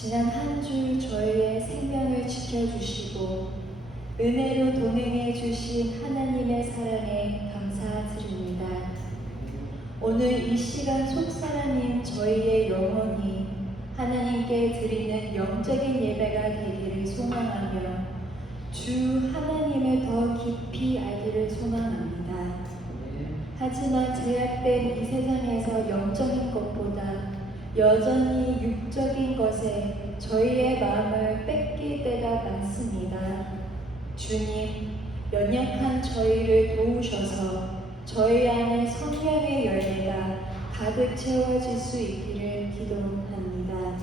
지난 한 주 저희의 생명을 지켜주시고 은혜로 동행해 주신 하나님의 사랑에 감사드립니다. 오늘 이 시간 속사람인 저희의 영혼이 하나님께 드리는 영적인 예배가 되기를 소망하며 주 하나님을 더 깊이 알기를 소망합니다. 하지만 제약된 이 세상에서 영적인 것보다 여전히 육적인 것에 저희의 마음을 뺏길 때가 많습니다. 주님, 연약한 저희를 도우셔서 저희 안에 성령의 열매가 가득 채워질 수 있기를 기도합니다.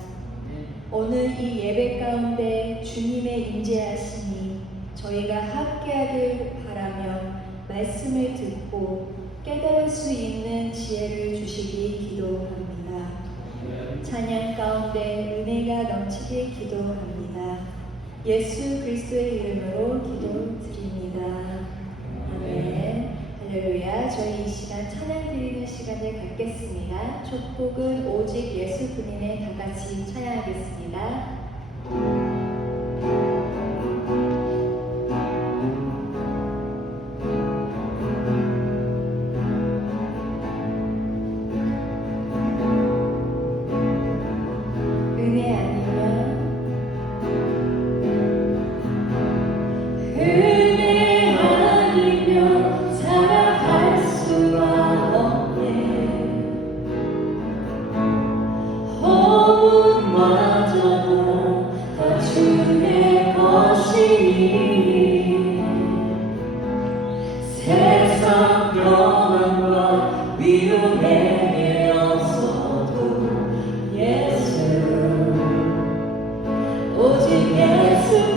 오늘 이 예배 가운데 주님의 임재하심이 저희가 함께하길 바라며 말씀을 듣고 깨달을 수 있는 지혜를 주시기 기도합니다. 찬양 가운데 은혜가 넘치길 기도합니다. 예수 그리스도의 이름으로 기도드립니다. 아멘. 할렐루야. 저희 이 시간 찬양 드리는 시간을 갖겠습니다. 첫 곡은 오직 예수뿐이네 다 같이 찬양하겠습니다. 은혜 아니면 살아갈 수가 없네. 호흡마저도 다 주의 것이니 세상 평안과 위로 내게 없어도 예수 오직 예수뿐이네.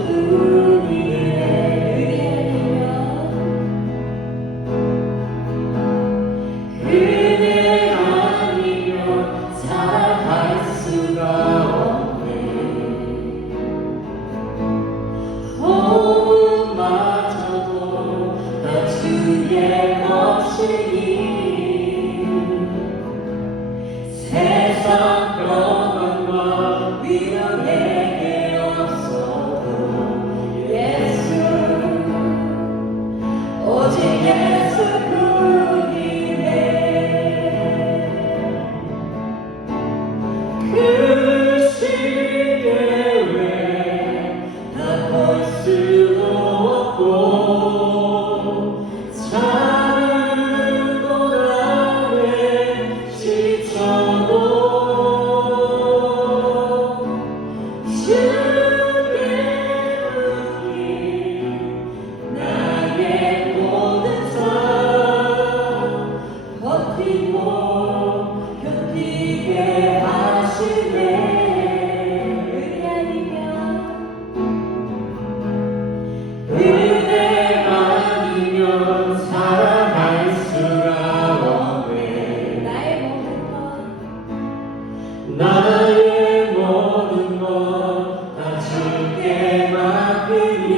은혜 아니면 살아갈 수가 없네. 호흡마저도 다 주의 것이니 세상 평안과 위로 내게 없어도 예수 오직 예수뿐이네. 그 시계에 다 볼 수도 없고 잠도 나에 지쳐도 주께 맡긴 나의 모든 삶 버티고 견디게 하시네. 은혜 아니면 살아갈 수가 없네. 나의 모든 것 다 주께 맡기니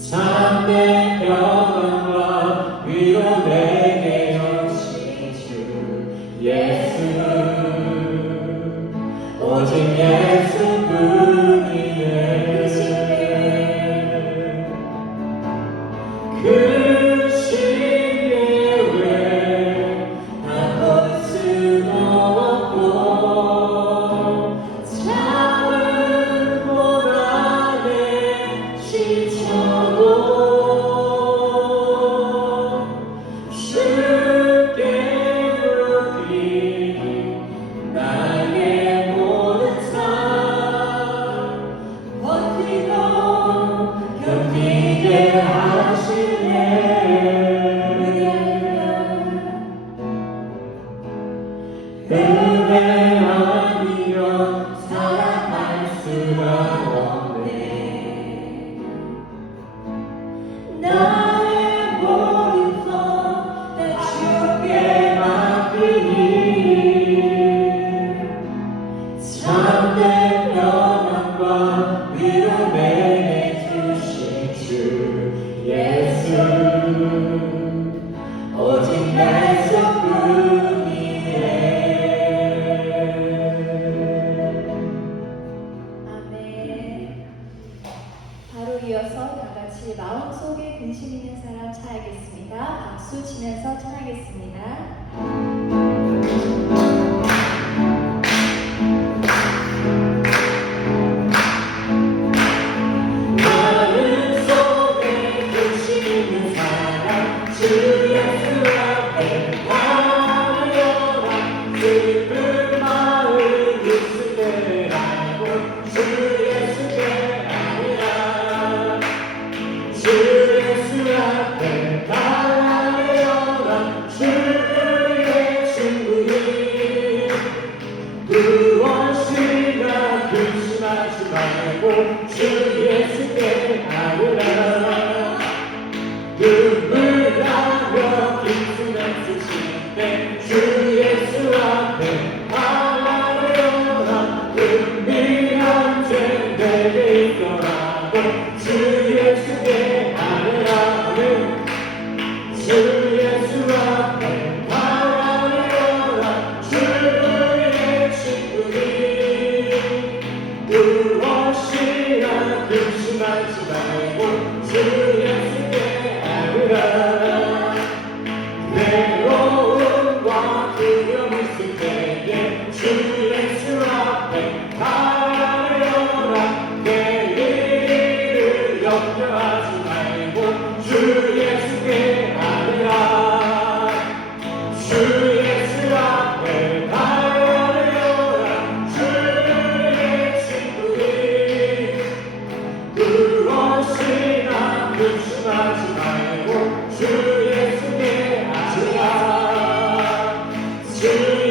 참된 평안과 위로 내게 주신 주 예수 오직 예수뿐이네. 그 시계에 다 볼 수도 없고 잠을 못 하네 지쳐도 주께 맡긴 나의 모든 삶 버티고 견디게 하시네. 은혜 아니면 살아갈 수가 없네. 나의 모든 것 다 주께 맡기니 참된 평안과 위로 내게 주신 주 예수 오직 예수뿐이네. 때 주 예수 앞에 나가려나 은밀한 죄 내게 있더라도 주 예수께 아뢰라는 주 예수 앞에 나가려나 주의 친구니 무엇이나 근심하지 말고 주 예수께 아뢰라 외로움과 두려움 있을 때에 주 예수 앞에 아뢰라 내 일을 염려하지 말고 주 예수께 아뢰라 주 예수 앞에 아뢰라 주의 친구니 무엇이나 근심하지 말고 주 예수께 아뢰라 주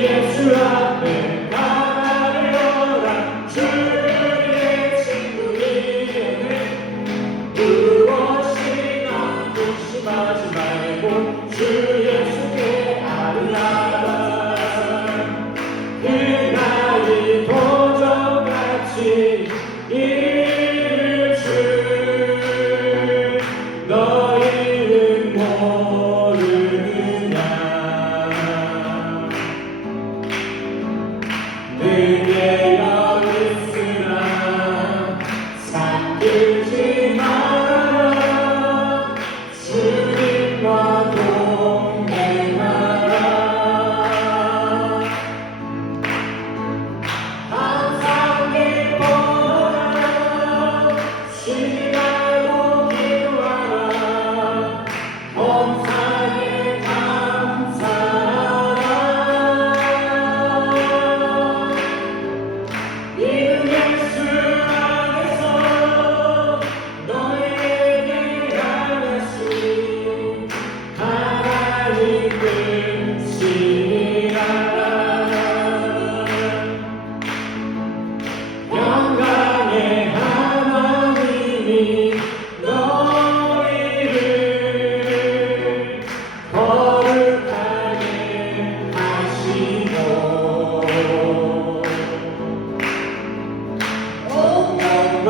예수 앞에 아뢰라 주의 친구니 무엇이나 근심하지 말고 주 예수께 아뢰라 그날이 도적같이 이를 줄 너희는 모르느냐 내게 여있으나 잠들지 마라 주님과 동행하라 항상 기뻐하라 쉬지 말고 기도하라 범사에 감사하라 이는 예수 안에서 너에게 향하신 하나님 뜻이니라 영광의 하나님이 너희를 거룩하게 하시고 영광과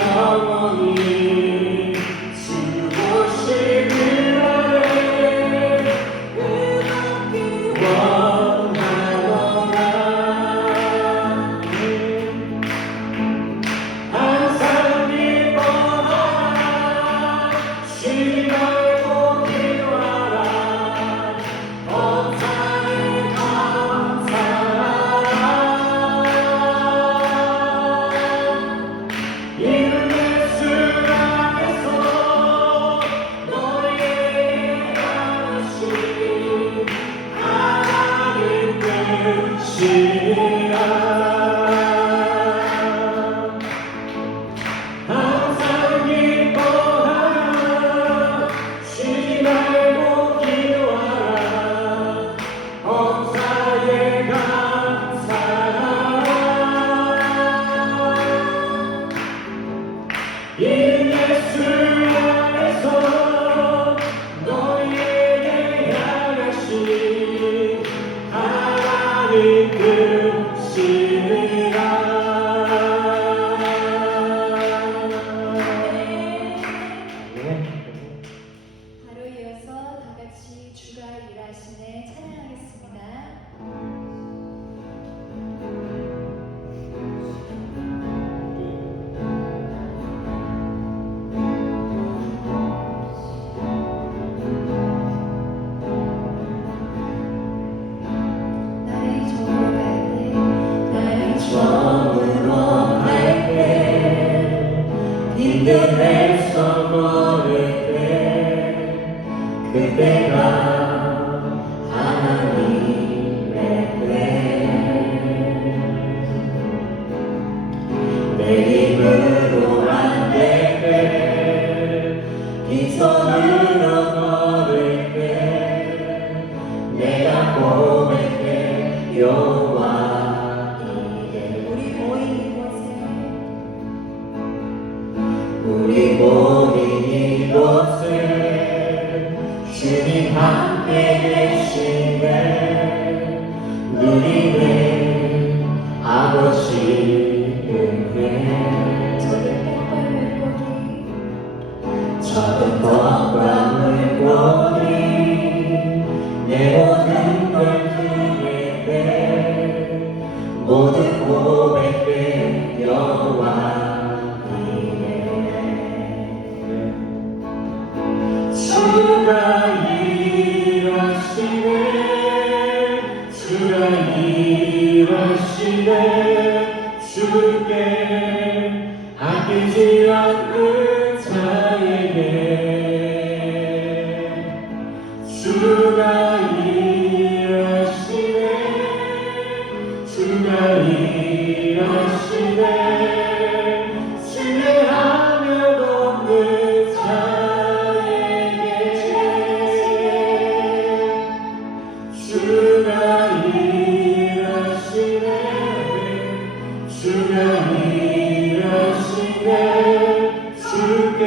영원히 주보시기를 원하노라 항상 기뻐하라 쉬지 말고 기도하라 범사에 감사하라 이는 예수 안에서 너희에게 향하신 하나님 뜻이니라 항상 기뻐하라 쉬지 말고 기도하라 범사에 감사하라 이는 예수 안에서 너희에게 향하신 하나님 뜻이니라 바로 이어서 다 같이 주가 일하시네 찬양하겠습니다. 나의 저물어 갈 때 힘들에서 걸을 때 그때가 하나님의 때내 힘으로 안 될 때 빈손으로 걸을 때 내가 고백해 여호와 우리 모인 이곳에 우리 모인 이곳에 주님 함께 계시네 주가 일하시네 주께 아끼지 않는 자에게 주가 일하시네 주가 일하시네 신뢰하며 걷는 자에게 주가 일하시네 주가 일하시네 주께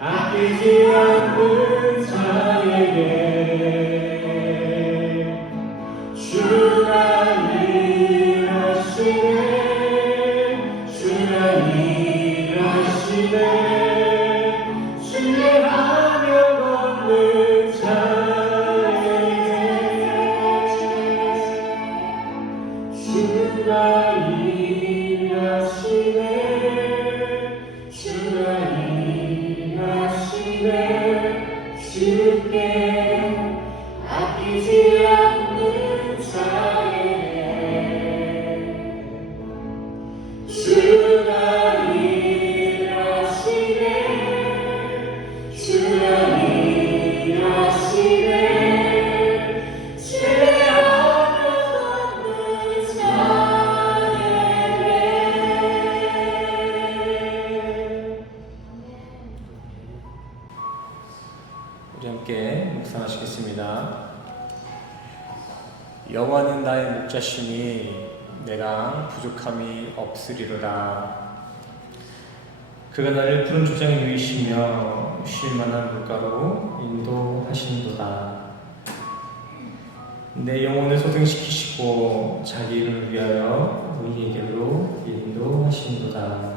아끼지 않는 자에게 주가 일하시네 주가 일하시네 신뢰하며 걷는 자에게 주가 일하시네 주가 일하시네 주께 아끼지 않는 자에게 주가 일하시네 주가 일하시네 죄하며 걷는 자에게 우리 함께 묵상하시겠습니다. 여호와는 나의 목자시니 내가 부족함이 없으리로다. 그가 나를 푸른 초장에 누이시며 쉴 만한 물가로 인도하시는도다. 내 영혼을 소생시키시고 자기 이름을 위하여 의에게로 인도하시는도다.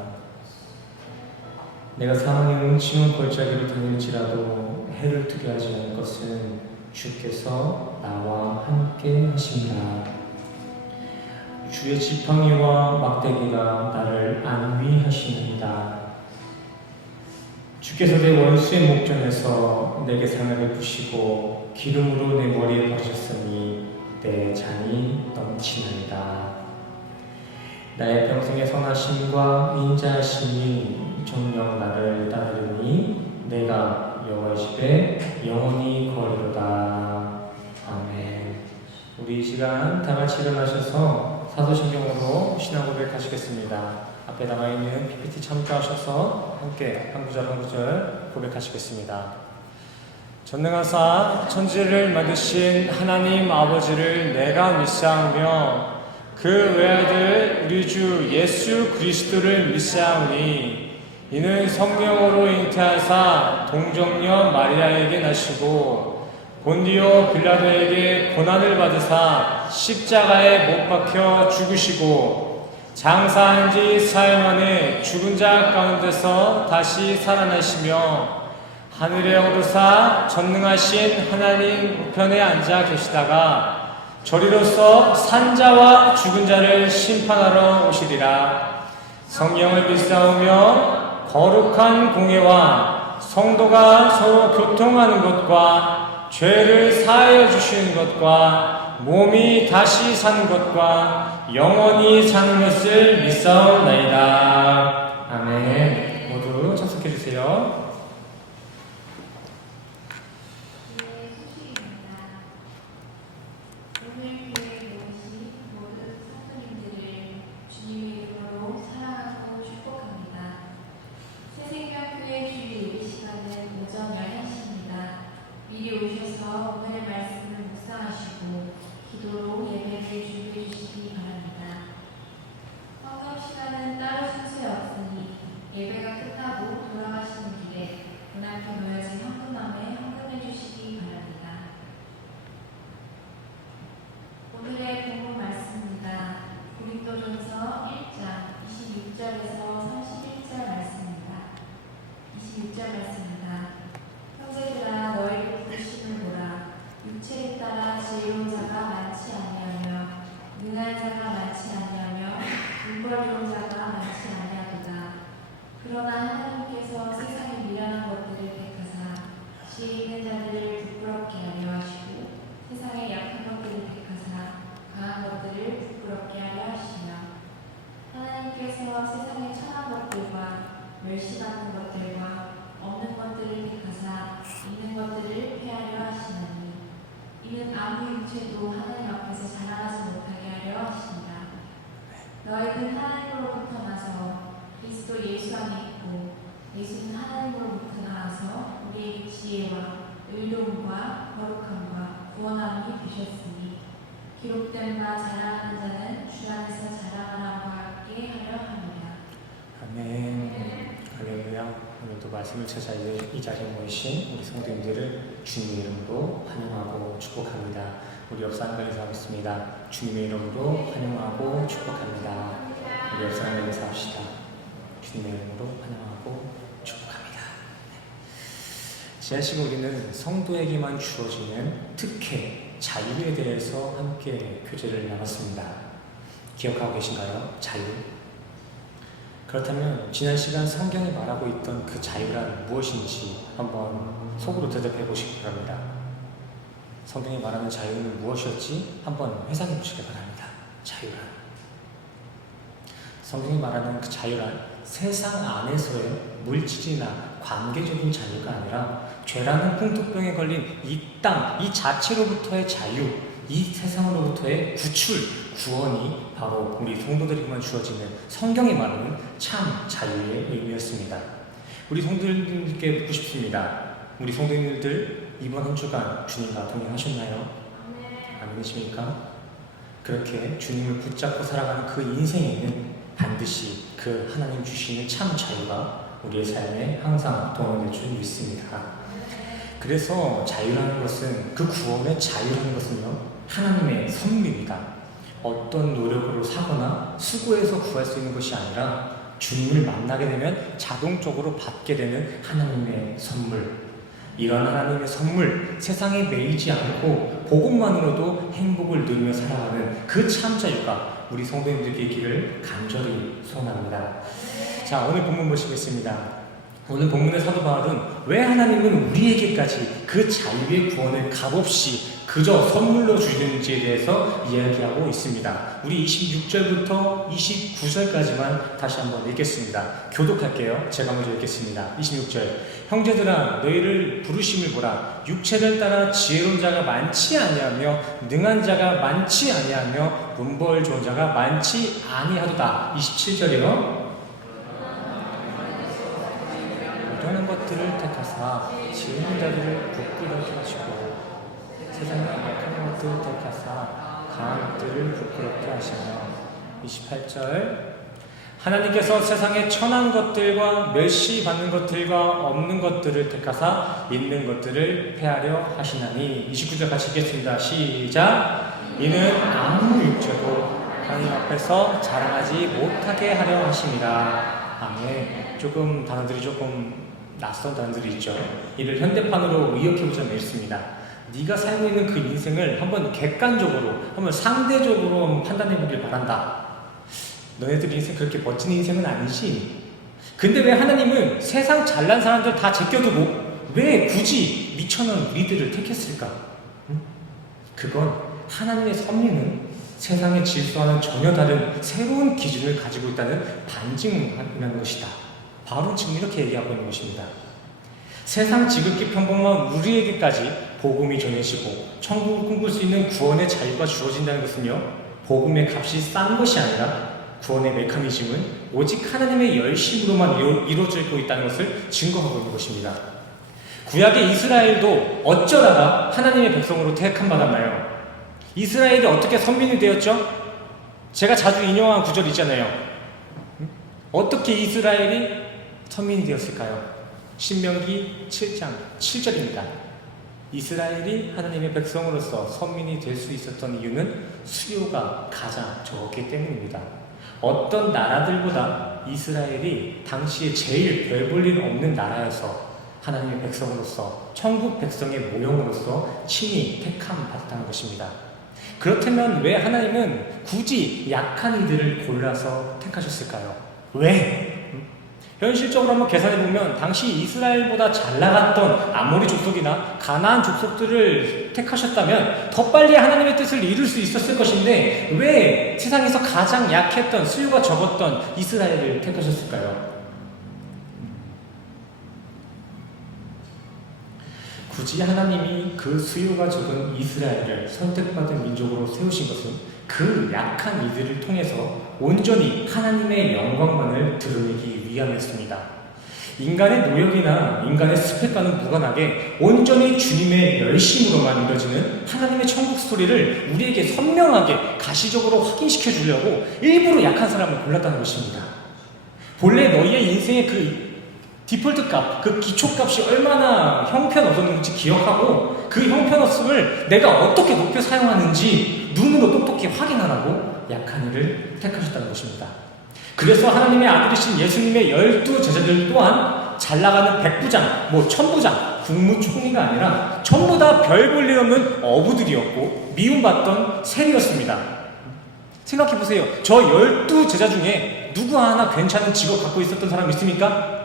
내가 사망의 음침한 골짜기로 다닐지라도 해를 두게 하지 않을 것은 주께서 나와 함께 하십니다. 주의 지팡이와 막대기가 나를 안위하시느니라. 주께서 내 원수의 목전에서 내게 상을 베푸시고 기름으로 내 머리에 바르셨으니 내 잔이 넘치나이다. 나의 평생의 선하심과 인자하심이 정녕 나를 따르니 내가 여호와의 집에 영원히 거하리로다. 아멘. 우리 이 시간 다 같이 일어나셔서 사도신경으로 신앙 고백하시겠습니다. 앞에 남아있는 PPT 참조하셔서 함께 한 구절 한 구절 고백하시겠습니다. 전능하사 천지를 만드신 하나님 아버지를 내가 믿사오며 그 외아들 우리 주 예수 그리스도를 믿사오니 이는 성령으로 잉태하사 동정녀 마리아에게 나시고 본디오 빌라도에게 고난을 받으사 십자가에 못 박혀 죽으시고 장사한 지 사흘 만에 죽은 자 가운데서 다시 살아나시며 하늘에 오르사 전능하신 하나님 우편에 앉아 계시다가 저리로서 산자와 죽은 자를 심판하러 오시리라. 성령을 믿사오며 거룩한 공예와 성도가 서로 교통하는 것과 죄를 사하여 주시는 것과 몸이 다시 사는 것과 영원히 사는 것을 믿사옵나이다. 아멘. 모두 참석해 주세요. 아무리 육체도 하나님 앞에서 자랑하지 못하게 하려 하십니다. 너희는 하나님으로부터 나서 그리스도 예수 안에 있고 예수는 하나님으로부터 나와서 우리에게 지혜와 의로움과 거룩함과 구원함이 되셨으니 기록된 바 자랑하는 자는 주 안에서 자랑하라고 하게 하려 합니다. 아멘. 할렐루야. 오늘도 말씀을 찾아 이 자리에 모이신 우리 성도님들을 주님의 이름으로 환영하고 축복합니다. 우리 옆 사람과 인사하겠습니다. 주님의 이름으로 환영하고 축복합니다. 우리 옆 사람과 인사합시다. 주님의 이름으로 환영하고 축복합니다. 지난 시간 우리는 성도에게만 주어지는 특혜, 자유에 대해서 함께 교제를 나눴습니다. 기억하고 계신가요? 자유. 그렇다면 지난 시간 성경이 말하고 있던 그 자유란 무엇인지 한번 속으로 대답해 보시기 바랍니다. 성경이 말하는 자유는 무엇이었지? 한번 회상해 보시기 바랍니다. 자유란. 성경이 말하는 그 자유란 세상 안에서의 물질이나 관계적인 자유가 아니라 죄라는 풍토병에 걸린 이 땅, 이 자체로부터의 자유, 이 세상으로부터의 구출, 구원이 바로 우리 성도들에게만 주어지는 성경이 말하는 참 자유의 의미였습니다. 우리 성도님들께 묻고 싶습니다. 우리 성도님들 이번 한 주간 주님과 동행하셨나요? 아멘이십니까? 그렇게 주님을 붙잡고 살아가는 그 인생에는 반드시 그 하나님 주시는 참 자유가 우리의 삶에 항상 동행될 줄 믿습니다. 그래서 자유라는 것은, 그 구원의 자유라는 것은요, 하나님의 선물입니다. 어떤 노력으로 사거나 수고해서 구할 수 있는 것이 아니라 주님을 만나게 되면 자동적으로 받게 되는 하나님의 선물. 이런 하나님의 선물, 세상에 매이지 않고 복음만으로도 행복을 누리며 살아가는 그 참 자유가 우리 성도님들께 있기를 간절히 소원합니다. 자, 오늘 본문 보시겠습니다. 오늘 본문의 사도 바울은 왜 하나님은 우리에게까지 그 자유의 구원을 값없이 그저 선물로 주시는지에 대해서 이야기하고 있습니다. 우리 26절부터 29절까지만 다시 한번 읽겠습니다. 교독할게요. 제가 먼저 읽겠습니다. 26절. 형제들아, 너희를 부르심을 보라. 육체를 따라 지혜로운 자가 많지 아니하며 능한 자가 많지 아니하며 문벌 좋은 자가 많지 아니하도다. 27절이요. 못하는 것들을 택하사 지혜로운 자들을 부끄럽게 하시고 세상에 약한 것들을 택하사 강한 것들을 부끄럽게 하시며 28절. 하나님께서 세상에 천한 것들과 멸시받는 것들과 없는 것들을 택하사 있는 것들을 폐하려 하시나니. 29절 같이 읽겠습니다. 시작. 이는 아무 육체도 하나님 앞에서 자랑하지 못하게 하려 하심이라. 아멘. 조금 단어들이 조금 낯선 단어들이 있죠. 이를 현대판으로 의역해보자면 이렇습니다. 네가 살고 있는 그 인생을 한번 객관적으로, 한번 상대적으로 한번 판단해보길 바란다. 너네들 인생 그렇게 멋진 인생은 아니지. 근데 왜 하나님은 세상 잘난 사람들 다 제껴두고 왜 굳이 미천한 우리들을 택했을까? 그건 하나님의 섭리는 세상의 질서와는 전혀 다른 새로운 기준을 가지고 있다는 반증이라는 것이다. 바로 지금 이렇게 얘기하고 있는 것입니다. 세상 지극히 평범한 우리에게까지 복음이 전해지고 천국을 꿈꿀 수 있는 구원의 자유가 주어진다는 것은요, 복음의 값이 싼 것이 아니라 구원의 메커니즘은 오직 하나님의 열심으로만 이루어지고 있다는 것을 증거하고 있는 것입니다. 구약의 이스라엘도 어쩌다가 하나님의 백성으로 택함받았나요? 이스라엘이 어떻게 선민이 되었죠? 제가 자주 인용한 구절이 있잖아요. 어떻게 이스라엘이 선민이 되었을까요? 신명기 7장 7절입니다. 이스라엘이 하나님의 백성으로서 선민이 될 수 있었던 이유는 수요가 가장 적었기 때문입니다. 어떤 나라들보다 이스라엘이 당시에 제일 별 볼 일 없는 나라여서 하나님의 백성으로서, 천국 백성의 모형으로서 친히 택함 받았다는 것입니다. 그렇다면 왜 하나님은 굳이 약한 이들을 골라서 택하셨을까요? 왜? 현실적으로 한번 계산해보면 당시 이스라엘보다 잘 나갔던 아모리 족속이나 가나안 족속들을 택하셨다면 더 빨리 하나님의 뜻을 이룰 수 있었을 것인데 왜 세상에서 가장 약했던, 수요가 적었던 이스라엘을 택하셨을까요? 굳이 하나님이 그 수요가 적은 이스라엘을 선택받은 민족으로 세우신 것은 그 약한 이들을 통해서 온전히 하나님의 영광만을 드러내기 위함이었습니다. 인간의 노력이나 인간의 스펙과는 무관하게 온전히 주님의 열심으로만 이루어지는 하나님의 천국 스토리를 우리에게 선명하게 가시적으로 확인시켜 주려고 일부러 약한 사람을 골랐다는 것입니다. 본래 너희의 인생의 그 디폴트 값, 그 기초값이 얼마나 형편없었는지 기억하고 그 형편없음을 내가 어떻게 높여 사용하는지 눈으로 똑똑히 확인하라고 약한 이를 택하셨다는 것입니다. 그래서 하나님의 아들이신 예수님의 12 제자들 또한 잘 나가는 백부장, 천부장, 국무총리가 아니라 전부 다 별 볼 일 없는 어부들이었고 미움받던 세리였습니다. 생각해보세요. 저 12 제자 중에 누구 하나 괜찮은 직업 갖고 있었던 사람 있습니까?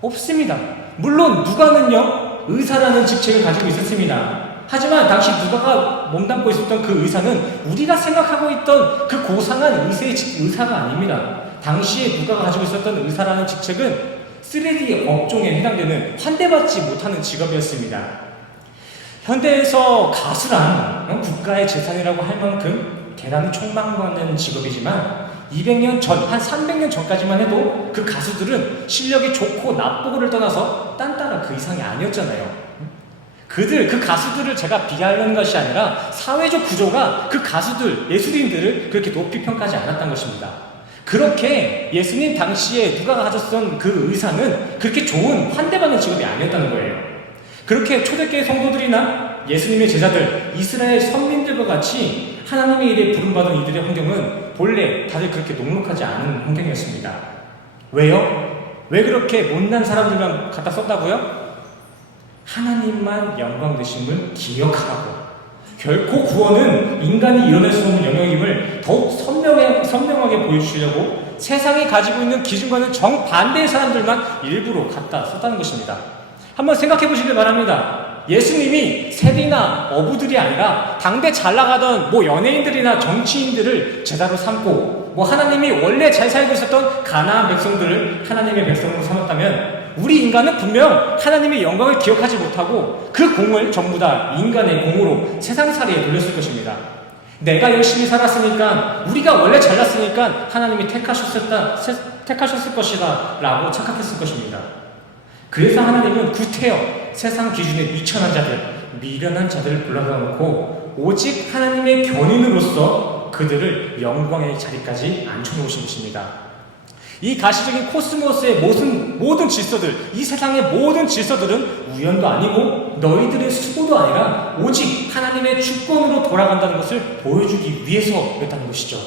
없습니다. 물론 누가는요, 의사라는 직책을 가지고 있었습니다. 하지만 당시 누가가 몸담고 있었던 그 의사는 우리가 생각하고 있던 그 고상한 의사가 아닙니다. 당시에 누가가 가지고 있었던 의사라는 직책은 3D 업종에 해당되는 환대받지 못하는 직업이었습니다. 현대에서 가수란 국가의 재산이라고 할 만큼 대단히 촉망받는 직업이지만 200년 전, 한 300년 전까지만 해도 그 가수들은 실력이 좋고 나쁘고를 떠나서 딴따라 그 이상이 아니었잖아요. 그 가수들을 제가 비하하는 것이 아니라 사회적 구조가 그 가수들, 예술인들을 그렇게 높이 평가하지 않았던 것입니다. 그렇게 예수님 당시에 누가가 가졌던 그 의사는 그렇게 좋은 환대받는 직업이 아니었다는 거예요. 그렇게 초대교회 성도들이나 예수님의 제자들, 이스라엘 선민들과 같이 하나님의 일에 부름받은 이들의 환경은 본래 다들 그렇게 녹록하지 않은 환경이었습니다. 왜요? 왜 그렇게 못난 사람들만 갖다 썼다고요? 하나님만 영광 되심을 기억하라고. 결코 구원은 인간이 이뤄낼 수 없는 영역임을 더욱 선명하게 보여주시려고 세상이 가지고 있는 기준과는 정반대의 사람들만 일부러 갖다 썼다는 것입니다. 한번 생각해 보시길 바랍니다. 예수님이 세리나 어부들이 아니라 당대 잘 나가던 연예인들이나 정치인들을 제자로 삼고 하나님이 원래 잘 살고 있었던 가나안 백성들을 하나님의 백성으로 삼았다면 우리 인간은 분명 하나님의 영광을 기억하지 못하고 그 공을 전부 다 인간의 공으로 세상살이에 돌렸을 것입니다. 내가 열심히 살았으니까, 우리가 원래 잘났으니까 하나님이 택하셨을 것이다 라고 착각했을 것입니다. 그래서 하나님은 구태여 세상 기준에 미천한 자들, 미련한 자들을 불러다 놓고 오직 하나님의 견인으로서 그들을 영광의 자리까지 앉혀놓으신 것입니다. 이 가시적인 코스모스의 모든 질서들, 이 세상의 모든 질서들은 우연도 아니고 너희들의 수고도 아니라 오직 하나님의 주권으로 돌아간다는 것을 보여주기 위해서였다는 것이죠.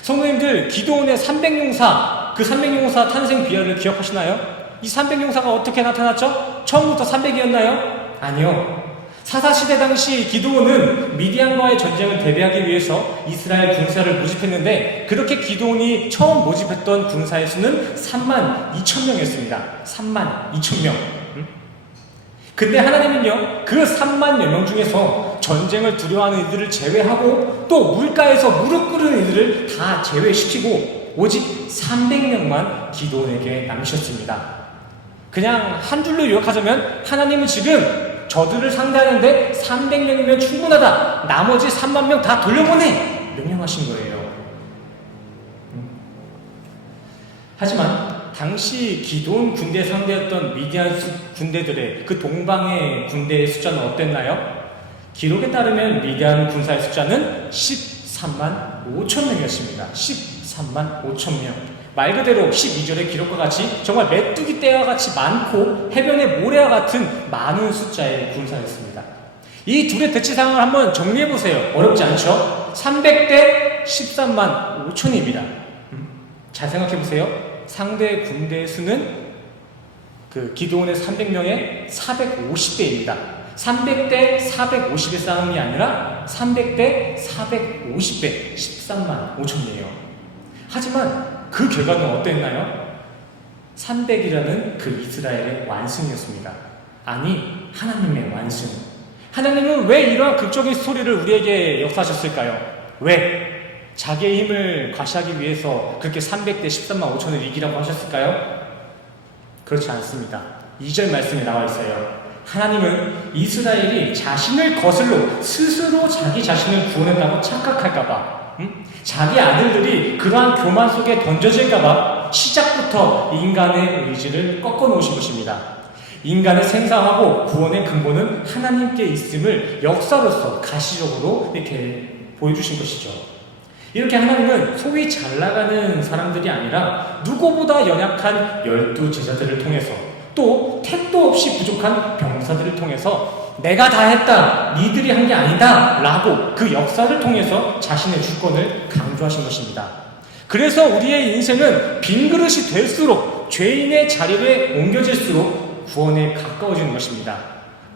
성도님들, 기도원의 300용사, 그 300용사 탄생 비화를 기억하시나요? 이 300용사가 어떻게 나타났죠? 처음부터 300이었나요? 아니요. 사사시대 당시 기드온은 미디안과의 전쟁을 대비하기 위해서 이스라엘 군사를 모집했는데, 그렇게 기드온이 처음 모집했던 군사의 수는 32,000명이었습니다. 32,000명. 근데 하나님은요, 그 30,000여 명 중에서 전쟁을 두려워하는 이들을 제외하고 또 물가에서 무릎 꿇는 이들을 다 제외시키고 오직 300명만 기드온에게 남기셨습니다. 그냥 한 줄로 요약하자면 하나님은 지금 저들을 상대하는데 300명이면 충분하다, 나머지 30,000명 다 돌려보내! 명령하신 거예요. 하지만 당시 기드온 군대 상대였던 미디안 군대들의 그 동방의 군대의 숫자는 어땠나요? 기록에 따르면 미디안 군사의 숫자는 135,000명이었습니다. 135,000명. 말 그대로 12절의 기록과 같이 정말 메뚜기 떼와 같이 많고 해변의 모래와 같은 많은 숫자의 군사였습니다. 이 둘의 대치 상황을 한번 정리해보세요. 어렵지 않죠? 300대 135,000입니다. 잘 생각해보세요. 상대 군대의 수는 그 기드온의 300명의 450배입니다. 300대 450의 싸움이 아니라 300대 450배, 135,000이에요. 하지만 그 결과는 어땠나요? 300이라는 그 이스라엘의 완승이었습니다. 아니, 하나님의 완승. 하나님은 왜 이러한 극적인 스토리를 우리에게 역사하셨을까요? 왜? 자기의 힘을 과시하기 위해서 그렇게 300대 135,000을 이기라고 하셨을까요? 그렇지 않습니다. 2절 말씀에 나와 있어요. 하나님은 이스라엘이 자신을 거슬러 스스로 자기 자신을 구원했다고 착각할까봐, 자기 아들들이 그러한 교만 속에 던져질까봐 시작부터 인간의 의지를 꺾어 놓으신 것입니다. 인간을 생산하고 구원의 근본은 하나님께 있음을 역사로서 가시적으로 이렇게 보여주신 것이죠. 이렇게 하나님은 소위 잘 나가는 사람들이 아니라 누구보다 연약한 12 제자들을 통해서, 또 택도 없이 부족한 병사들을 통해서 내가 다 했다, 니들이 한 게 아니다 라고 그 역사를 통해서 자신의 주권을 강조하신 것입니다. 그래서 우리의 인생은 빈 그릇이 될수록, 죄인의 자리에 옮겨질수록 구원에 가까워지는 것입니다.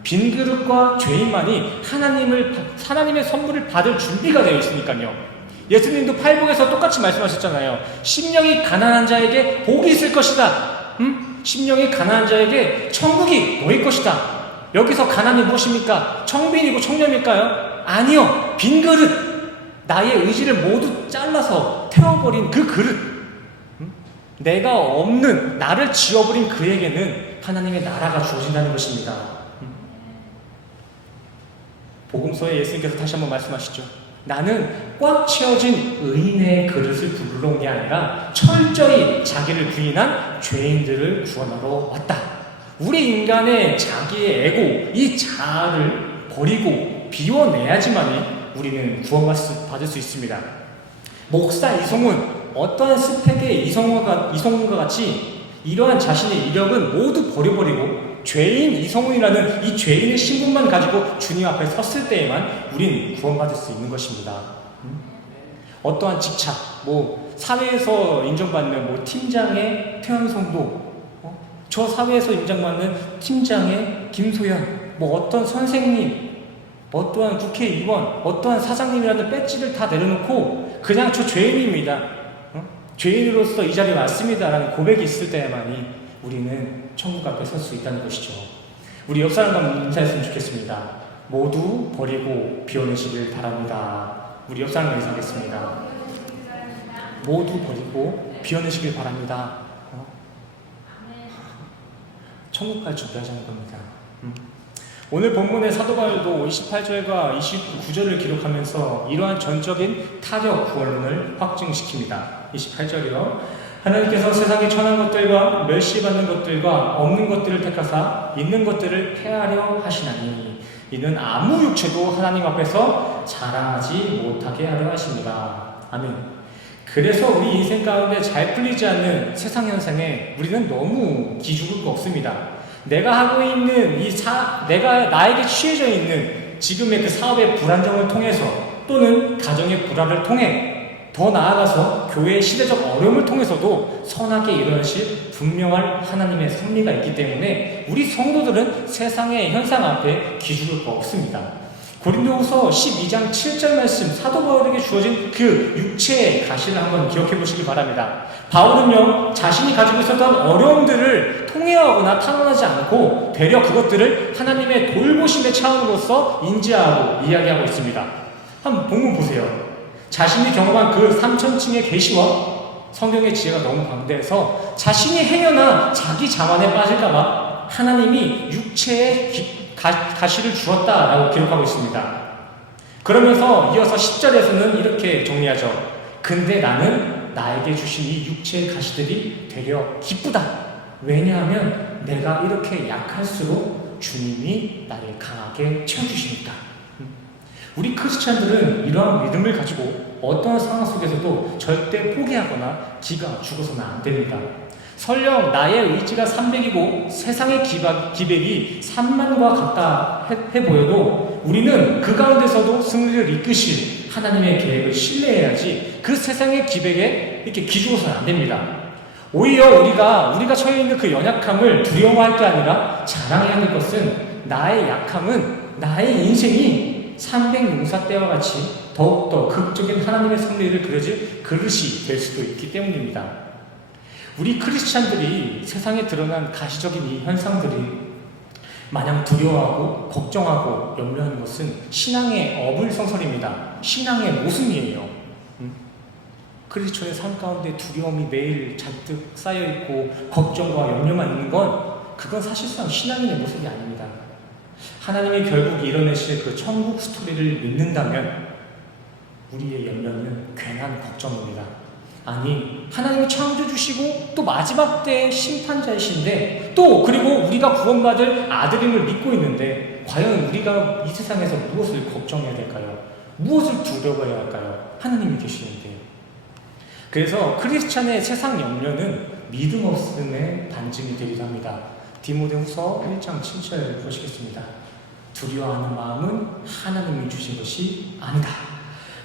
빈 그릇과 죄인만이 하나님의 선물을 받을 준비가 되어 있으니까요. 예수님도 팔복에서 똑같이 말씀하셨잖아요. 심령이 가난한 자에게 복이 있을 것이다. 심령이 가난한 자에게 천국이 너희 것이다. 여기서 가난이 무엇입니까? 청빈이고 청렴일까요? 아니요. 빈 그릇. 나의 의지를 모두 잘라서 태워버린 그 그릇. 내가 없는, 나를 지워버린 그에게는 하나님의 나라가 주어진다는 것입니다. 복음서에 예수님께서 다시 한번 말씀하시죠. 나는 꽉 채워진 의인의 그릇을 부르러 온 게 아니라 철저히 자기를 부인한 죄인들을 구원하러 왔다. 우리 인간의 자기의 에고, 이 자아를 버리고 비워내야지만이 우리는 구원받을 수 있습니다. 목사 이성훈, 어떠한 스펙의 이성훈과 같이 이러한 자신의 이력은 모두 버려버리고 죄인 이성훈이라는 이 죄인의 신분만 가지고 주님 앞에 섰을 때에만 우린 구원받을 수 있는 것입니다. 어떠한 직책, 사회에서 인정받는 팀장의 태연성도, 저 사회에서 인정받는 팀장의 김소연, 어떤 선생님, 어떠한 국회의원, 어떠한 사장님이라는 배지를 다 내려놓고 그냥 저 죄인입니다, 죄인으로서 이 자리에 왔습니다라는 고백이 있을 때만이 우리는 천국 앞에 설 수 있다는 것이죠. 우리 옆 사람과 인사했으면 좋겠습니다. 모두 버리고 비워내시길 바랍니다. 우리 옆 사람과 인사하겠습니다. 모두 버리고 비워내시길 바랍니다. 천국 갈 준비하자는 겁니다. 오늘 본문의 사도 바울도 28절과 29절을 기록하면서 이러한 전적인 타격 구원론을 확증시킵니다. 28절이요. 하나님께서 세상에 천한 것들과 멸시받는 것들과 없는 것들을 택하사 있는 것들을 폐하려 하시나니 이는 아무 육체도 하나님 앞에서 자랑하지 못하게 하려 하십니다. 아멘. 그래서 우리 인생 가운데 잘 풀리지 않는 세상 현상에 우리는 너무 기죽을 거 없습니다. 내가 하고 있는 내가 나에게 취해져 있는 지금의 그 사업의 불안정을 통해서, 또는 가정의 불화를 통해, 더 나아가서 교회의 시대적 어려움을 통해서도 선하게 일어나실 분명한 하나님의 섭리가 있기 때문에 우리 성도들은 세상의 현상 앞에 기죽을 거 없습니다. 고린도후서 12장 7절 말씀, 사도 바울에게 주어진 그 육체의 가시를 한번 기억해 보시기 바랍니다. 바울은요, 자신이 가지고 있었던 어려움들을 통회하거나 탄원하지 않고 되려 그것들을 하나님의 돌보심의 차원으로서 인지하고 이야기하고 있습니다. 한번 본문 보세요. 자신이 경험한 그 3000층의 계시와 성경의 지혜가 너무 방대해서 자신이 행여나 자기 자만에 빠질까봐 하나님이 육체의 가시를 주었다라고 기록하고 있습니다. 그러면서 이어서 10절에서는 이렇게 정리하죠. 근데 나는 나에게 주신 이 육체의 가시들이 되려 기쁘다. 왜냐하면 내가 이렇게 약할수록 주님이 나를 강하게 채워주시니까. 우리 크리스찬들은 이러한 믿음을 가지고 어떤 상황 속에서도 절대 포기하거나 기가 죽어서는 안 됩니다. 설령 나의 의지가 300이고 세상의 기백이 3만과 같다 해 보여도 우리는 그 가운데서도 승리를 이끄실 하나님의 계획을 신뢰해야지 그 세상의 기백에 이렇게 기죽어서는 안 됩니다. 오히려 우리가 처해 있는 그 연약함을 두려워할 게 아니라 자랑해야 할 것은 나의 약함은, 나의 인생이 300용사 때와 같이 더욱더 극적인 하나님의 승리를 그려질 그릇이 될 수도 있기 때문입니다. 우리 크리스찬들이 세상에 드러난 가시적인 이 현상들이 마냥 두려워하고 걱정하고 염려하는 것은 신앙의 어불성설입니다. 신앙의 모순이에요. 크리스천의 삶 가운데 두려움이 매일 잔뜩 쌓여있고 걱정과 염려만 있는 건, 그건 사실상 신앙인의 모습이 아닙니다. 하나님이 결국 이뤄내실 그 천국 스토리를 믿는다면 우리의 염려는 괜한 걱정입니다. 아니, 하나님이 창조주시고 또 마지막 때의 심판자이신데 또 그리고 우리가 구원받을 아들임을 믿고 있는데 과연 우리가 이 세상에서 무엇을 걱정해야 될까요? 무엇을 두려워해야 할까요? 하나님이 계시는데. 그래서 크리스찬의 세상 염려는 믿음 없음의 반증이 되기도 합니다. 디모데후서 1장 7절 보시겠습니다. 두려워하는 마음은 하나님이 주신 것이 아니다.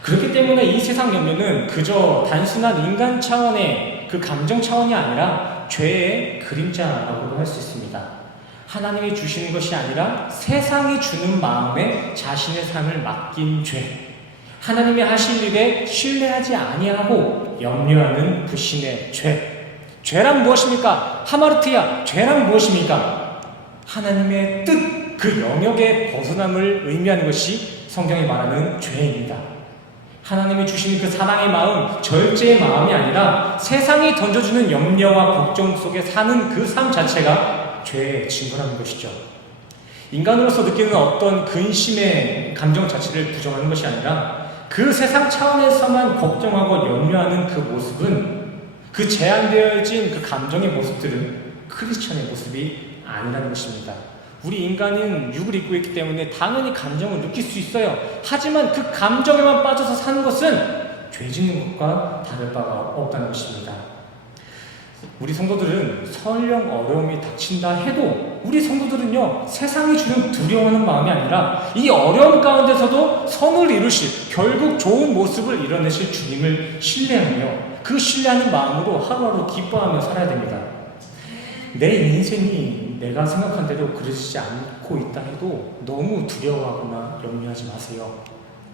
그렇기 때문에 이 세상 염려는 그저 단순한 인간 차원의 그 감정 차원이 아니라 죄의 그림자라고도 할 수 있습니다. 하나님이 주시는 것이 아니라 세상이 주는 마음에 자신의 삶을 맡긴 죄, 하나님이 하실 일에 신뢰하지 아니하고 염려하는 불신의 죄. 죄란 무엇입니까? 하마르티야, 죄란 무엇입니까? 하나님의 뜻, 그 영역의 벗어남을 의미하는 것이 성경이 말하는 죄입니다. 하나님이 주시는 그 사랑의 마음, 절제의 마음이 아니라 세상이 던져주는 염려와 걱정 속에 사는 그 삶 자체가 죄의 증거라는 것이죠. 인간으로서 느끼는 어떤 근심의 감정 자체를 부정하는 것이 아니라 그 세상 차원에서만 걱정하고 염려하는 그 모습은, 그 제한되어진 그 감정의 모습들은 크리스천의 모습이 아니라는 것입니다. 우리 인간은 육을 입고 있기 때문에 당연히 감정을 느낄 수 있어요. 하지만 그 감정에만 빠져서 사는 것은 죄 짓는 것과 다를 바가 없다는 것입니다. 우리 성도들은 설령 어려움이 닥친다 해도 우리 성도들은요, 세상이 주는 두려워하는 마음이 아니라 이 어려움 가운데서도 선을 이루실, 결국 좋은 모습을 이뤄내실 주님을 신뢰하며 그 신뢰하는 마음으로 하루하루 기뻐하며 살아야 됩니다. 내 인생이 내가 생각한 대로 그러지 않고 있다 해도 너무 두려워하거나 염려하지 마세요.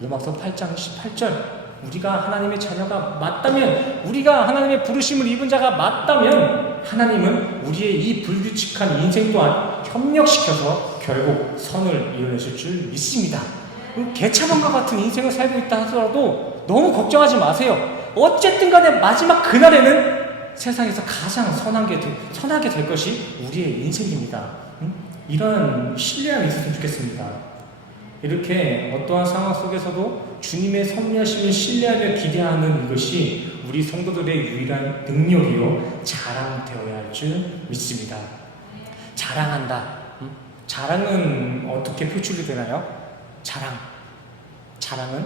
로마서 8장 18절, 우리가 하나님의 자녀가 맞다면, 우리가 하나님의 부르심을 입은 자가 맞다면 하나님은 우리의 이 불규칙한 인생 또한 협력시켜서 결국 선을 이뤄내실 줄 믿습니다. 개차반과 같은 인생을 살고 있다 하더라도 너무 걱정하지 마세요. 어쨌든 간에 마지막 그날에는 세상에서 가장 선하게 될 것이 우리의 인생입니다. 이런 신뢰함이 있었으면 좋겠습니다. 이렇게 어떠한 상황 속에서도 주님의 섭리하심을 신뢰하며 기대하는 이것이 우리 성도들의 유일한 능력이요 자랑되어야 할 줄 믿습니다. 자랑한다. 자랑은 어떻게 표출이 되나요? 자랑은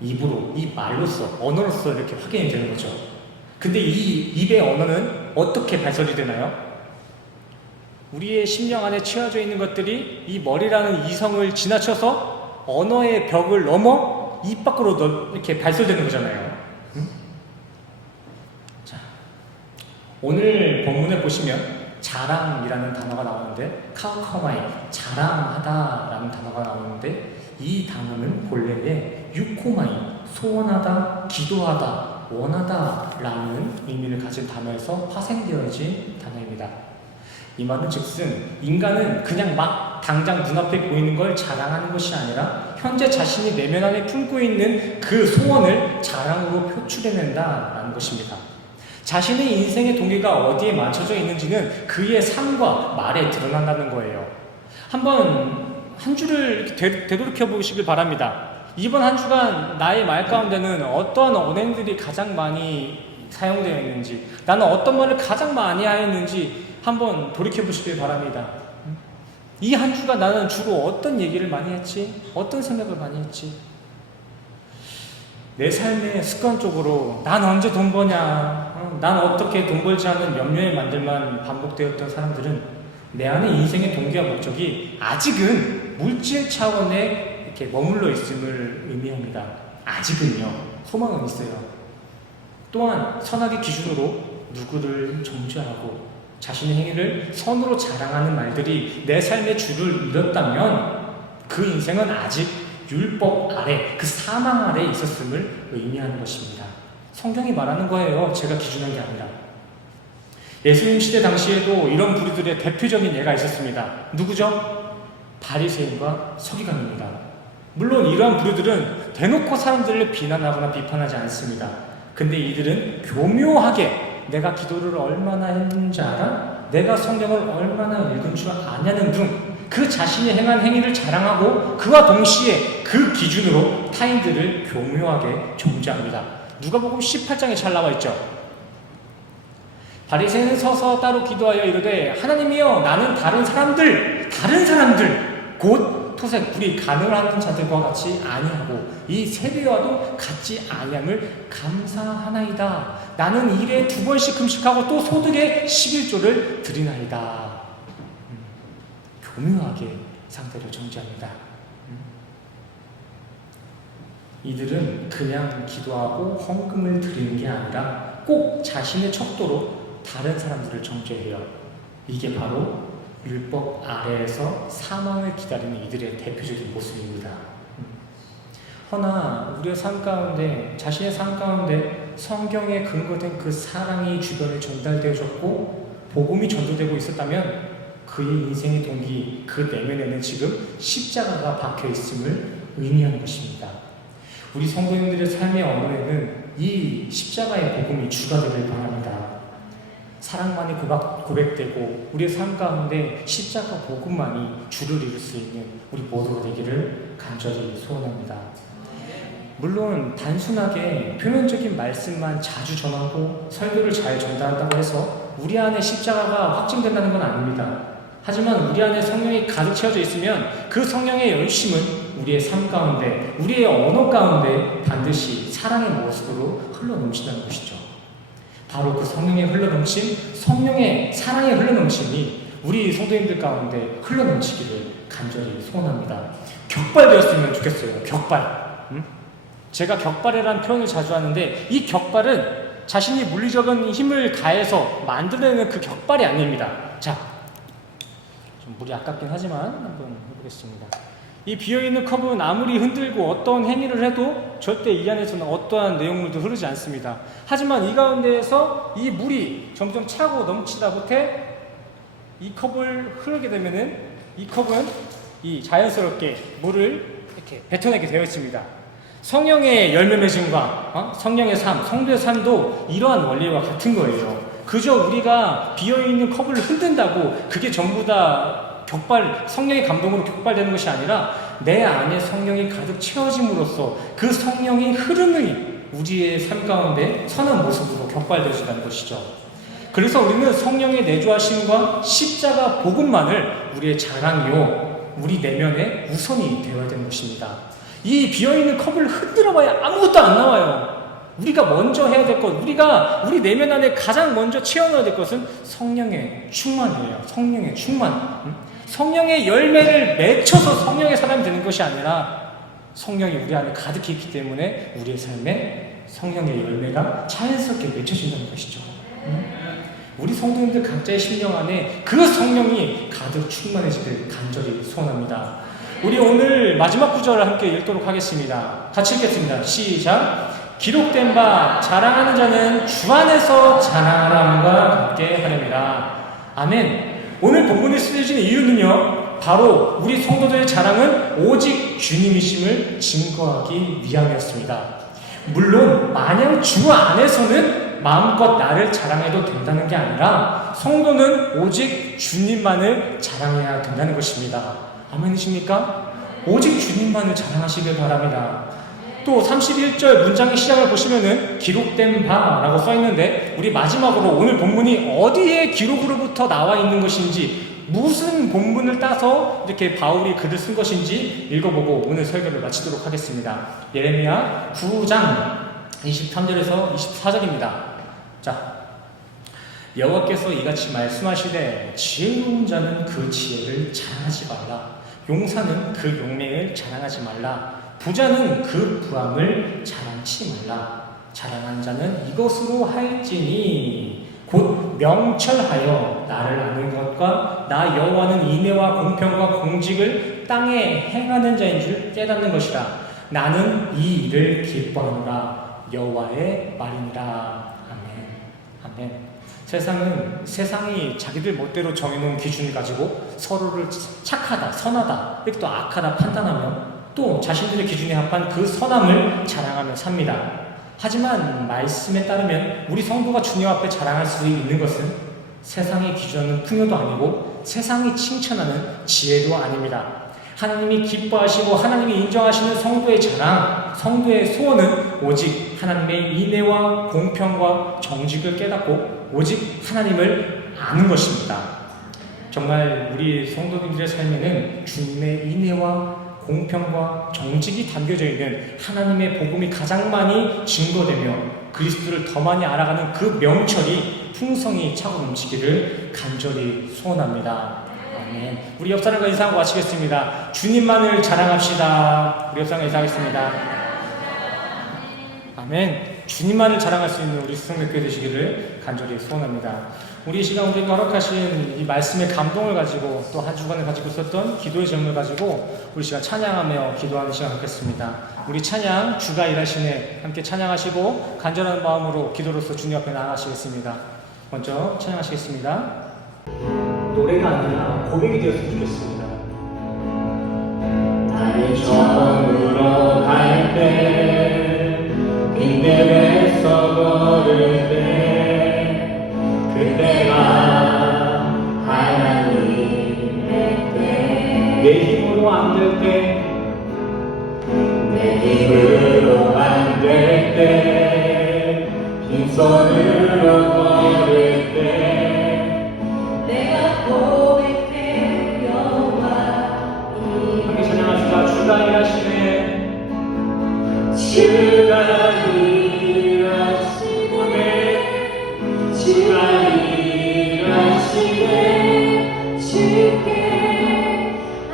입으로, 이 말로써, 언어로서 이렇게 확인이 되는 거죠. 근데 이 입의 언어는 어떻게 발설이 되나요? 우리의 심령 안에 채워져 있는 것들이 이 머리라는 이성을 지나쳐서 언어의 벽을 넘어 입 밖으로 이렇게 발설되는 거잖아요. 자, 오늘 본문에 보시면 자랑이라는 단어가 나오는데, 카우카마이, 자랑하다라는 단어가 나오는데, 이 단어는 본래에 유코마이, 소원하다, 기도하다, 원하다라는 의미를 가진 단어에서 파생되어진 단어입니다. 이 말은 즉슨 인간은 그냥 막 당장 눈앞에 보이는 걸 자랑하는 것이 아니라 현재 자신이 내면 안에 품고 있는 그 소원을 자랑으로 표출해낸다라는 것입니다. 자신의 인생의 동기가 어디에 맞춰져 있는지는 그의 삶과 말에 드러난다는 거예요. 한번 한 주를 되돌이켜 보시길 바랍니다. 이번 한 주간 나의 말 가운데는 어떠한 언행들이 가장 많이 사용되어 있는지, 나는 어떤 말을 가장 많이 하였는지 한번 돌이켜 보시길 바랍니다. 이 한 주간 나는 주로 어떤 얘기를 많이 했지? 어떤 생각을 많이 했지? 내 삶의 습관적으로 난 언제 돈 버냐, 난 어떻게 돈 벌지 않은 염려의 만들만 반복되었던 사람들은 내 안에 인생의 동기와 목적이 아직은 물질 차원에 이렇게 머물러 있음을 의미합니다. 아직은요. 소망은 있어요. 또한 선악의 기준으로 누구를 정죄하고 자신의 행위를 선으로 자랑하는 말들이 내 삶의 주를 잃었다면 그 인생은 아직 율법 아래, 그 사망 아래 있었음을 의미하는 것입니다. 성경이 말하는 거예요. 제가 기준한 게 아니라. 예수님 시대 당시에도 이런 부류들의 대표적인 예가 있었습니다. 누구죠? 바리새인과 서기관입니다. 물론 이러한 부류들은 대놓고 사람들을 비난하거나 비판하지 않습니다. 근데 이들은 교묘하게 내가 기도를 얼마나 했는지 알아? 내가 성경을 얼마나 읽은 줄 아냐는 등 그 자신이 행한 행위를 자랑하고 그와 동시에 그 기준으로 타인들을 교묘하게 정죄합니다. 누가복음 18장에 잘 나와 있죠. 바리새인은 서서 따로 기도하여 이르되 하나님이여 나는 다른 사람들 곧 토색 불이 간을 하는 자들과 같이 아니하고 이 세대와도 같지 아니함을 감사하나이다. 나는 일에 2번씩 금식하고 또 소득의 11조를 드리나이다. 교묘하게 상대를 정죄합니다. 이들은 그냥 기도하고 헌금을 드리는 게 아니라 꼭 자신의 척도로 다른 사람들을 정죄해요. 이게 바로 율법 아래에서 사망을 기다리는 이들의 대표적인 모습입니다. 허나 우리의 삶 가운데, 자신의 삶 가운데 성경에 근거된 그 사랑이 주변에 전달되어졌고 복음이 전도되고 있었다면 그의 인생의 동기, 그 내면에는 지금 십자가가 박혀 있음을 의미하는 것입니다. 우리 성도님들의 삶의 언어에는 이 십자가의 복음이 주가 되길 바랍니다. 사랑만이 고백되고 우리의 삶 가운데 십자가 복음만이 주를 이룰 수 있는 우리 모두가 되기를 간절히 소원합니다. 물론 단순하게 표면적인 말씀만 자주 전하고 설교를 잘 전달한다고 해서 우리 안에 십자가가 확증된다는 건 아닙니다. 하지만 우리 안에 성령이 가득 채워져 있으면 그 성령의 열심은 우리의 삶 가운데, 우리의 언어 가운데 반드시 사랑의 모습으로 흘러넘친다는 것이죠. 바로 그 성령의 흘러넘침, 성령의 사랑의 흘러넘침이 우리 성도님들 가운데 흘러넘치기를 간절히 소원합니다. 격발되었으면 좋겠어요. 격발. 제가 격발이라는 표현을 자주 하는데 이 격발은 자신이 물리적인 힘을 가해서 만들어내는 그 격발이 아닙니다. 자, 좀 물이 아깝긴 하지만 한번 해보겠습니다. 이 비어있는 컵은 아무리 흔들고 어떤 행위를 해도 절대 이 안에서는 어떠한 내용물도 흐르지 않습니다. 하지만 이 가운데에서 이 물이 점점 차고 넘치다 못해 이 컵을 흐르게 되면은 이 컵은 이 자연스럽게 물을 이렇게 뱉어내게 되어 있습니다. 성령의 열매 맺음과 성령의 삶, 성도의 삶도 이러한 원리와 같은 거예요. 그저 우리가 비어있는 컵을 흔든다고 그게 전부 다 성령의 감동으로 격발되는 것이 아니라 내 안에 성령이 가득 채워짐으로써 그 성령의 흐름이 우리의 삶 가운데 선한 모습으로 격발되어진다는 것이죠. 그래서 우리는 성령의 내주하심과 십자가 복음만을 우리의 자랑이요, 우리 내면의 우선이 되어야 되는 것입니다. 이 비어있는 컵을 흔들어봐야 아무것도 안 나와요. 우리가 먼저 해야 될 것, 우리 내면 안에 가장 먼저 채워넣어야 될 것은 성령의 충만이에요. 성령의 충만. 성령의 열매를 맺혀서 성령의 사람이 되는 것이 아니라 성령이 우리 안에 가득히 있기 때문에 우리의 삶에 성령의 열매가 자연스럽게 맺혀진다는 것이죠. 우리 성도님들 각자의 심령 안에 그 성령이 가득 충만해지길 간절히 소원합니다. 우리 오늘 마지막 구절을 함께 읽도록 하겠습니다. 같이 읽겠습니다. 시작. 기록된 바 자랑하는 자는 주 안에서 자랑함과 같게 하렵니다. 아멘. 오늘 본문이 쓰여진 이유는요, 바로 우리 성도들의 자랑은 오직 주님이심을 증거하기 위함이었습니다. 물론 마냥 주 안에서는 마음껏 나를 자랑해도 된다는 게 아니라 성도는 오직 주님만을 자랑해야 된다는 것입니다. 아멘이십니까? 오직 주님만을 자랑하시길 바랍니다. 또 31절 문장의 시작을 보시면은 기록된 바라고 써있는데 우리 마지막으로 오늘 본문이 어디에 기록으로부터 나와 있는 것인지, 무슨 본문을 따서 이렇게 바울이 글을 쓴 것인지 읽어보고 오늘 설교를 마치도록 하겠습니다. 예레미야 9장 23절에서 24절입니다. 자, 여호와께서 이같이 말씀하시되 지혜로운 자는 그 지혜를 자랑하지 말라. 용사는 그 용맹을 자랑하지 말라. 부자는 그 부함을 자랑치 말라. 자랑한 자는 이것으로 할지니 곧 명철하여 나를 아는 것과 나 여호와는 인애와 공평과 공직을 땅에 행하는 자인 줄 깨닫는 것이라. 나는 이 일을 기뻐하노라. 여호와의 말이니라. 아멘. 아멘. 세상이 자기들 멋대로 정해놓은 기준을 가지고 서로를 착하다, 선하다, 또 악하다 판단하며 또 자신들의 기준에 합한 그 선함을 자랑하며 삽니다. 하지만 말씀에 따르면 우리 성도가 주님 앞에 자랑할 수 있는 것은 세상의 기준은 풍요도 아니고 세상이 칭찬하는 지혜도 아닙니다. 하나님이 기뻐하시고 하나님이 인정하시는 성도의 자랑, 성도의 소원은 오직 하나님의 인애와 공평과 정직을 깨닫고 오직 하나님을 아는 것입니다. 정말 우리 성도님들의 삶에는 주님의 인애와 공평과 정직이 담겨져 있는 하나님의 복음이 가장 많이 증거되며 그리스도를 더 많이 알아가는 그 명철이 풍성히 차고 넘치기를 간절히 소원합니다. 아멘. 우리 옆 사람과 인사하고 마치겠습니다. 주님만을 자랑합시다. 우리 옆 사람과 인사하겠습니다. 아멘. 주님만을 자랑할 수 있는 우리 수성교회 되시기를 간절히 소원합니다. 우리 시간 우리가 허락하신 이 말씀의 감동을 가지고 또 한 주간을 가지고 있었던 기도의 제목을 가지고 우리 시간 찬양하며 기도하는 시간 갖겠습니다. 우리 찬양 주가 일하시네 함께 찬양하시고 간절한 마음으로 기도로서 주님 앞에 나아가시겠습니다. 먼저 찬양하시겠습니다. 노래가 아니라 고백이 되었으면 좋겠습니다. 나를 처음으로 갈 때 빈들에서 걸을 때 그때가 하나님의 때 내 힘으로 안 될 때 내 힘으로 안 될 때 빈손으로 걸을 때 내가 고백해 여호와 함께 찬양합시다. 주가 일하시네. 주가 일하시네 주가 일하시네 주께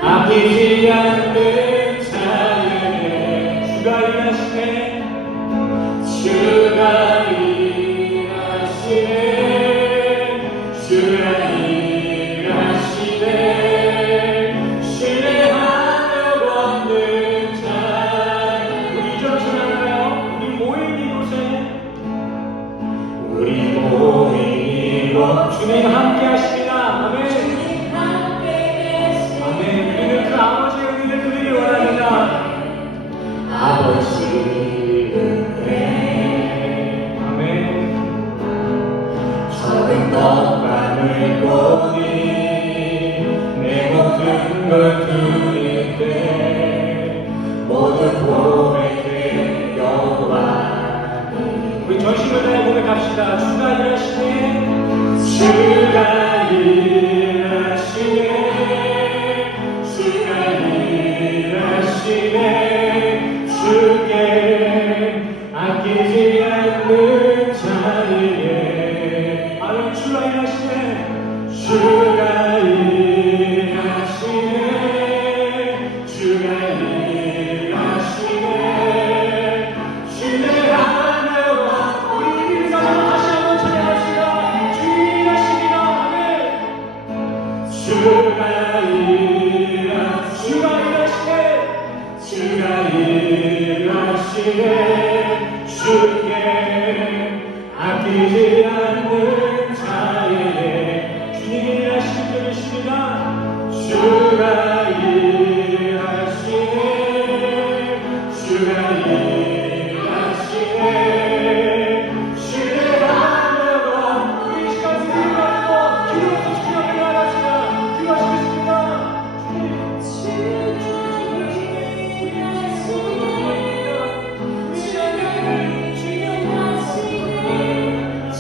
아끼지 않는 자에게 주가 일하시네. 주가 일하시네 주가 일하시네 신뢰하며 걷는 자 우리 이전 찬양하나요? 우리 모인 이곳에 우리 모인 이곳 주님 함께 하십니다. 아멘. 주님 함께 계시네 아멘. 우리는 그 아버지의 은혜를 누리기 원합니다. 아버지 은혜 아멘. 적은 것과 물고기 내 모든 걸 드릴 때 모두 고백해 여호와 우리 전심을 다해 고백합시다. 주가 일하시네. 주가 일하시네 주가 일하시네 주께 아끼지 않는 자에게 아멘. 주가 일하시네. 주가 일하시네 주가 일하시네 신뢰하며 우리 믿음을 가지고 다시 한번 찬양합시다. 주님이 일하십니다. 아멘. 주가 일하시네 주가 일하시네 주께 아끼지 않는 자에게 주님이 일하시는 분이십니다. 주가 일하시네 주가 일하시네 신뢰하며 우리 시간 주님 가지고 기도로서 주님 앞에 나아갑시다. 기도하시겠습니다. 주님.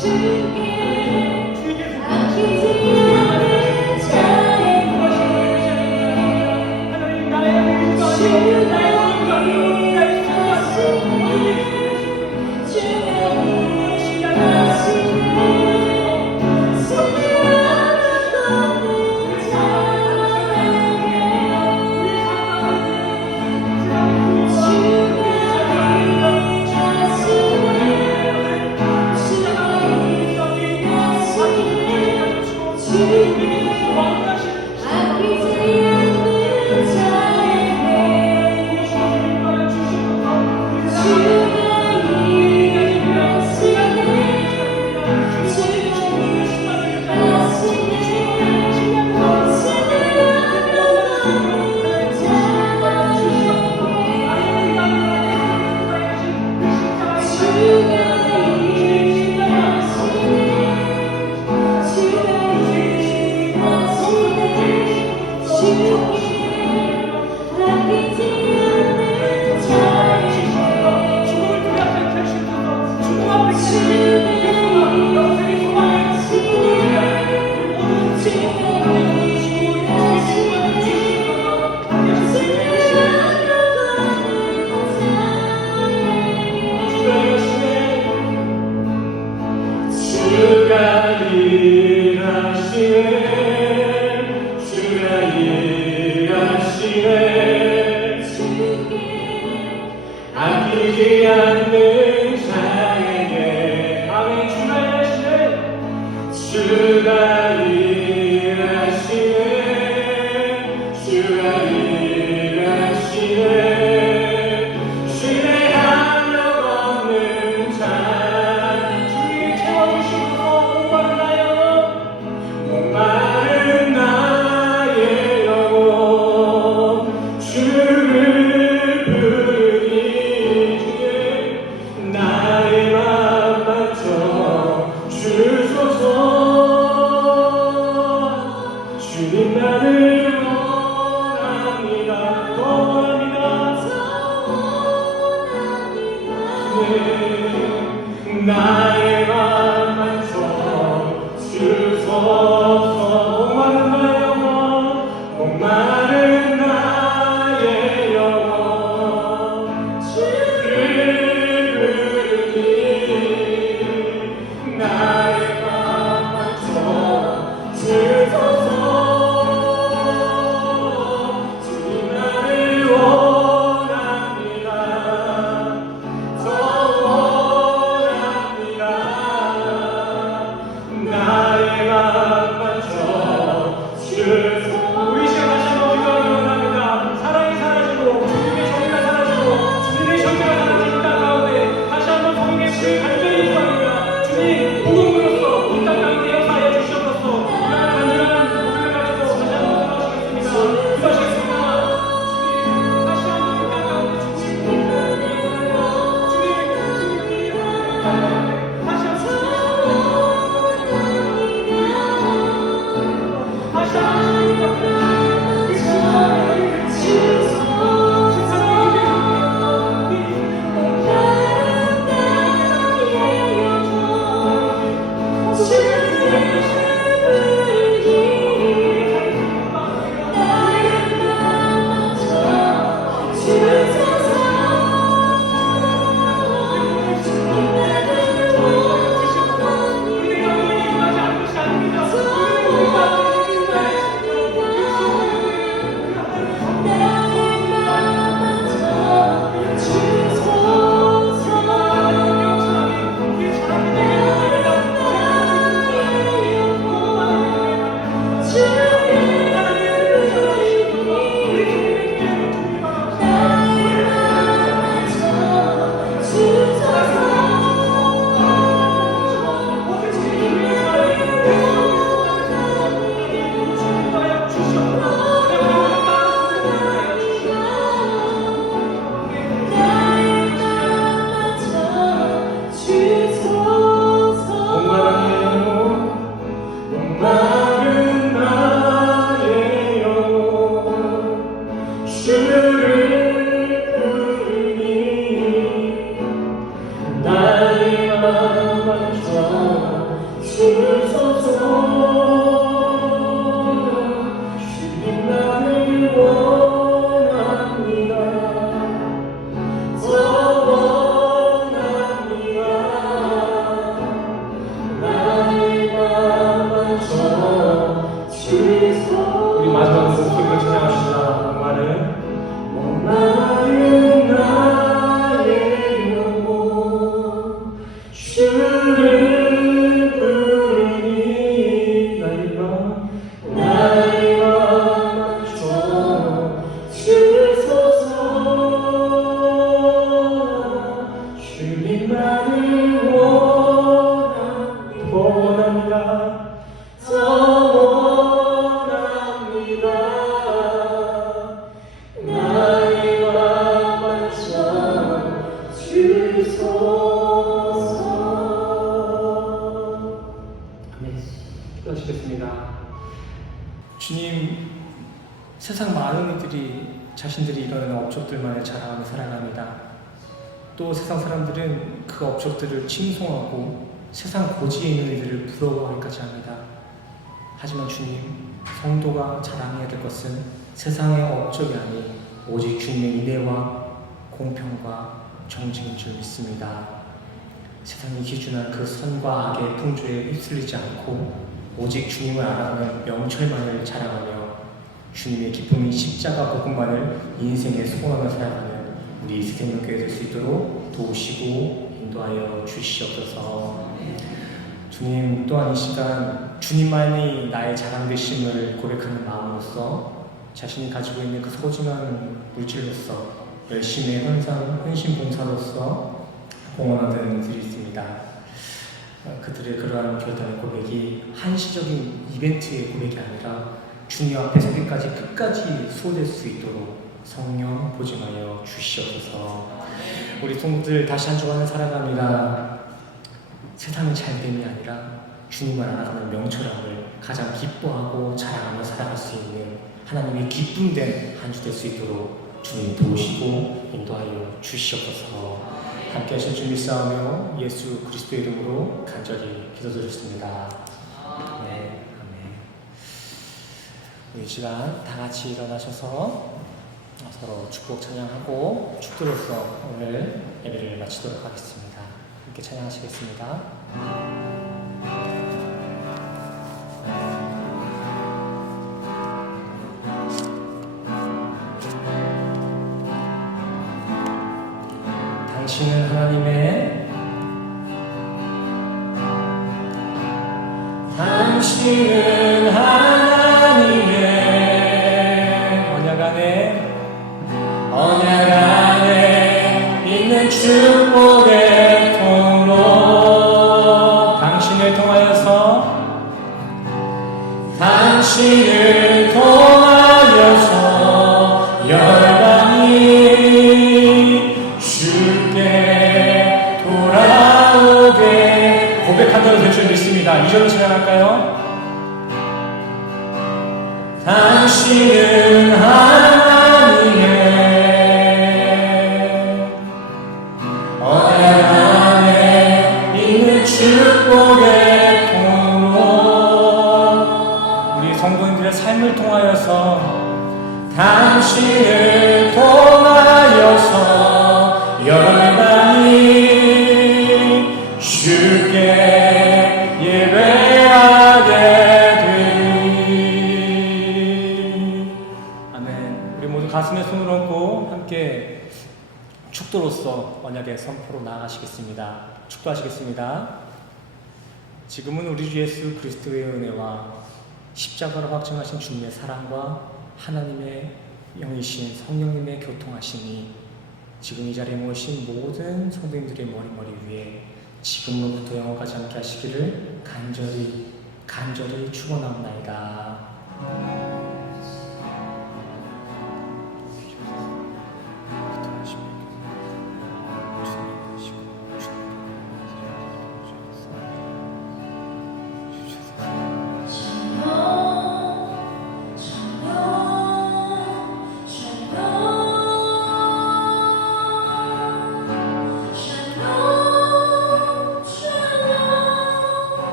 주께 아끼지 않는 자에게 아멘. 주가 일하시네. 주가 일하시네. 주의 한력 없는 자 주님 채워주시고 목마른 나의 영혼 주를 부르니 나의 맘 맞춰 주소서. 주님 나를 원합니다. 나의 맘 맞춰 주소서. 목마른 나의 영혼 주를 부르니 나의 맘 맞춰 주소서. 주님 나를 원합니다. 더 원합니다. 나의 맘 맞춰 주소서. 우리 시간 다시 한번 기도하기 원합니다. 사랑이 사라지고 주님의 정의가 사라지고 주님의 정의가 사라진 땅 가운데 다시 한번 성령의 불이 간절히 기도합니다. 주님 복음으로써 이 땅 가운데 역사하여 주시옵소서. 이러한 간절한 고백을 가지고 다시 한번 기도하시겠습니다. 기도하시겠습니다. 주님 다시 한번 이 땅 가운데 주님 다시 한번 우리 마지막으로 기도를 찬양합시다. 목마른 나의 영혼 주를 부르니 나의 맘 맞춰 주소서. 주님만을 원합니다. 더 원합니다. 나의 맘 맞춰 주소서. 아멘. 기도하시겠습니다. 주님, 새 세상 많은 이들이 자신들이 이루는 업적들만을 자랑하며 살아갑니다. 또 세상 사람들은 그 업적들을 칭송하고 세상 고지에 있는 이들을 부러워하기까지 합니다. 하지만 주님, 성도가 자랑해야 될 것은 세상의 업적이 아닌 오직 주님의 인애와 공평과 정직인 줄 믿습니다. 세상이 기준한 그 선과 악의 풍조에 휩쓸리지 않고 오직 주님을 알아가는 명철만을 자랑하며 주님의 기쁨인 십자가 복음만을 인생에 소원하며 살아가는 우리 생명교회 될 수 있도록 도우시고 인도하여 주시옵소서. 주님, 또한 이 시간 주님만이 나의 자랑 되심을 고백하는 마음으로서 자신이 가지고 있는 그 소중한 물질로서 열심히 헌신 봉사로서 봉헌하는 이들이 있습니다. 그들의 그러한 결단의 고백이 한시적인 이벤트의 고백이 아니라 주님 앞에 서기까지 끝까지 수호될 수 있도록 성령 보증하여 주시옵소서. 우리 성도들 다시 한 주간을 살아갑니다. 세상의 잘됨이 아니라 주님을 알아가는 명철함을 가장 기뻐하고 자랑하며 살아갈 수 있는 하나님의 기쁨된 한 주 될 수 있도록 주님 도우시고 인도하여 주시옵소서. 함께 하신 주 믿사오며 예수 그리스도의 이름으로 간절히 기도드렸습니다. 네, 아멘. 이 시간 다 같이 일어나셔서 서로 축복 찬양하고 축도로서 오늘 예배를 마치도록 하겠습니다. 함께 찬양하시겠습니다. 당신은 하나님의 언약 안에 있는 축복의 통로 당신을 통하여서 열방이 주께 돌아오게 고백한다고 될 줄 믿습니다. 2절로 찬양할까요? 당신은 하나님의 언약 안에 있는 축복의 통로 우리 성도님들의 삶을 통하여서 당신을 통하여서 열방이 주께 예배하게 되리. 아멘. 우리 모두 가슴에 손을 얹고 함께 축도로서 언약의 선포로 나아가시겠습니다. 축도하시겠습니다. 지금은 우리 주 예수 그리스도의 은혜와 십자가로 확증하신 주님의 사랑과 하나님의 영이신 성령님의 교통하심이 지금 이 자리에 모신 모든 성도님들의 머리 위에 지금로부터 영원까지 함께 하시기를 간절히 축원하옵나이다.